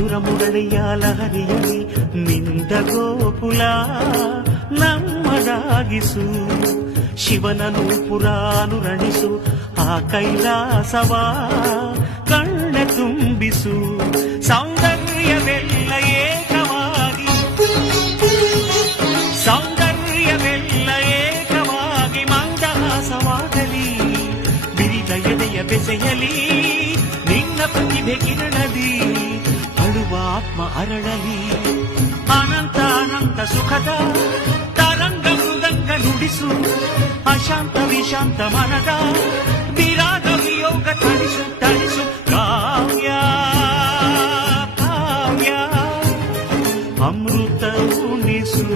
ಮಧುರ ಮುರಳಿಯ ಲಹರಿಯಲ್ಲಿ ನಿಂದ ಗೋಕುಲ ನಮ್ಮದಾಗಿಸು ಶಿವನನು ಪುರಾನುರಣಿಸು ಆ ಕೈಲಾಸವ ಕಣ್ಣೆ ತುಂಬಿಸು ಸೌಂದರ್ಯವೆಲ್ಲ ಏಕವಾಗಿ ಸೌಂದರ್ಯವೆಲ್ಲ ಏಕವಾಗಿ ಮಂದಹಾಸವಾಗಲಿ ಬಿರಿದ ಎದೆಯ ಬೆಸೆಯಲಿ ನಿನ್ನ ಪ್ರತಿಭೆ ಕಿರಣದಿ ಅಳುವ ಆತ್ಮ ಅರಳಲಿ ಅನಂತ ಅನಂತ ಸುಖದ ತರಂಗ ಮೃದಂಗ ನುಡಿಸು ಅಶಾಂತ ವಿಶಾಂತ ಮನದ ವಿರಾಗ ವಿಯೋಗ ತಣಿಸು ತಣಿಸು ಕಾವ್ಯ ಕಾವ್ಯ ಅಮೃತ ಉಣಿಸು